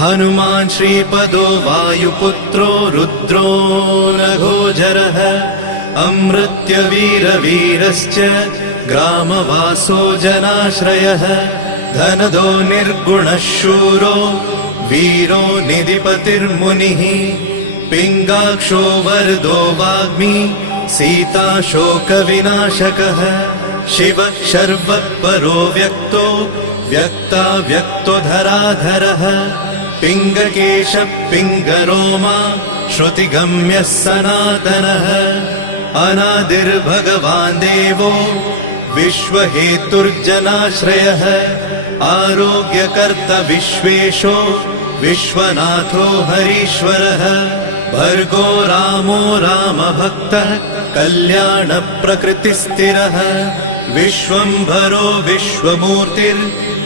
हनुमान् श्रीपदो वायुपुत्रो रुद्रो नघोजरः अमृत्यवीरवीरश्च ग्रामवासो जनाश्रयः धनदो निर्गुणः शूरो वीरो निधिपतिर्मुनिः पिङ्गाक्षो वरदो वाग्मी सीता शोकविनाशकः शिवः शर्वः परो व्यक्तो व्यक्तो धराधरः पिङ्गकेशः पिङ्गरोमा श्रुतिगम्यः सनातनः अनादिर्भगवान् देवो विश्वहेतुर्जनाश्रयः आरोग्यकर्ता विश्वेशो विश्वनाथो हरीश्वरः भर्गो रामो रामभक्तः कल्याणप्रकृतिस्थिरः विश्वम्भरो विश्वमूर्तिर्